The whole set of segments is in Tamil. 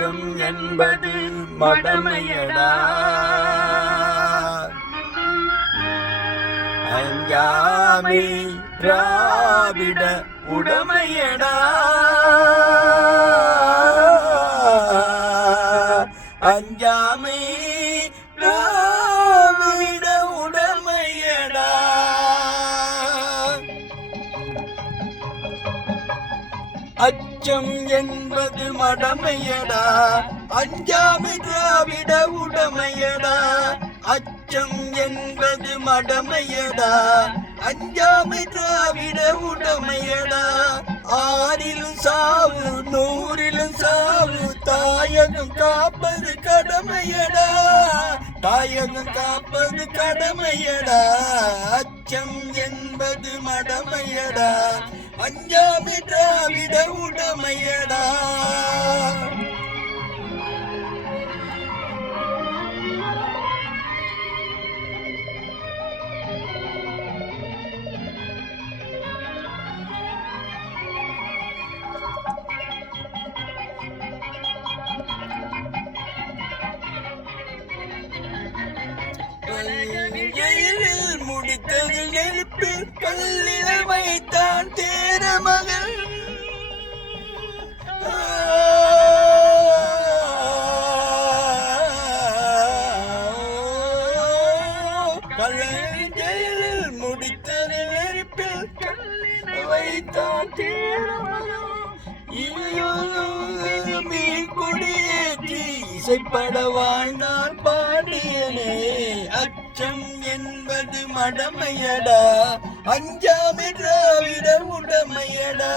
அச்சம் என்பது மடமையடா. அஞ்சாமை திராவிட உடமையடா. அஞ்சாமை திராவிட உடமையடா. அச்சம் என்பது மடமையடா. அஞ்சாமை திராவிட உடமையடா. அச்சம் என்பது மடமையடா. அஞ்சாமை திராவிட உடமையடா. ஆறிலும் சாவு நூறிலும் சாவு தாயகம் காப்பது கடமையடா. தாயகம் காப்பது கடமையடா. அச்சம் என்பது மடமையடா. அஞ்சாமை திராவிட உடமையடா. ஜெயிலில் முடித்தது நெருப்பு கல்லில வைத்தான் தேர மகள். ஜெயிலில் முடித்தது நெருப்பில் கல்லில வைத்தான் தேர மகள். மீன் குடியேற்றி இசைப்பட வாழ்ந்தான் பாண்டியனே. அச்சம் என்பது மடமையடா. அஞ்சாமை திராவிட உடமையடா.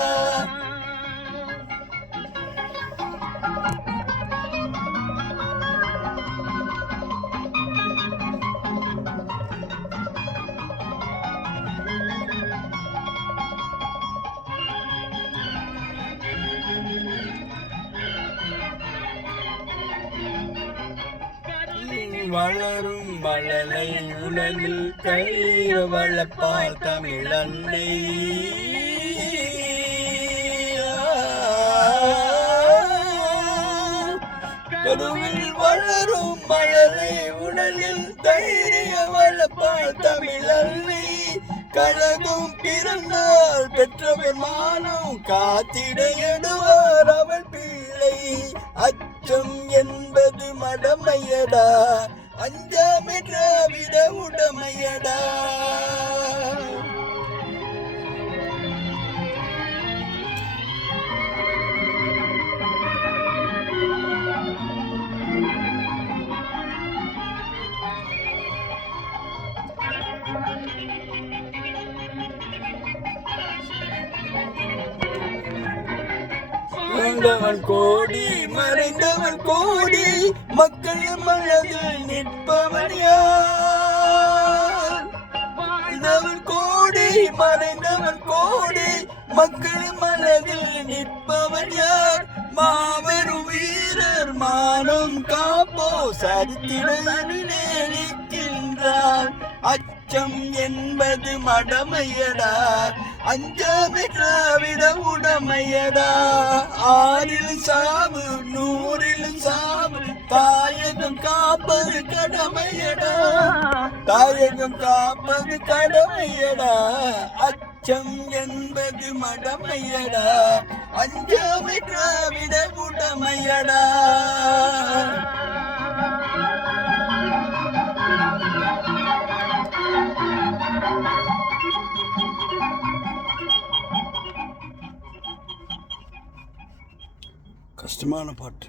வளரும் மழலை உலகில் கைய வளர்ப்பால் தமிழன்னை. கருவில் வளரும் மழலை உடலில் தைரிய வளர்ப்பால் தமிழன்னை. கழகம் பிறந்தால் பெற்றவர் மானம் காத்திட எடுவார் அவள் பிள்ளை. அச்சம் என்பது மடமையடா. அஞ்சாமை திராவிட உடமையடா. வாழ்ந்தவன் கோடி மறைந்தவன் கோடி மக்கள் மனதில் நிற்பவன் யார்? வாழ்ந்தவன் கோடி மறைந்தவன் கோடி மக்கள் மனதில் நிற்பவன் யார்? மாபெரும் வீரர் மானம் காப்போ சரித்திரனிலே நிற்கின்றார். அச்சம் என்பது மடமையடா. அஞ்சாமை திராவிட உடமையடா. ஆறில் சாவு நூறில் சாவு தாயகம் காப்பது கடமையடா. தாயகம் காப்பது கடமையடா. அச்சம் என்பது மடமையடா. அஞ்சாமை திராவிட உடமையடா. கஷ்டமான பாட்டு.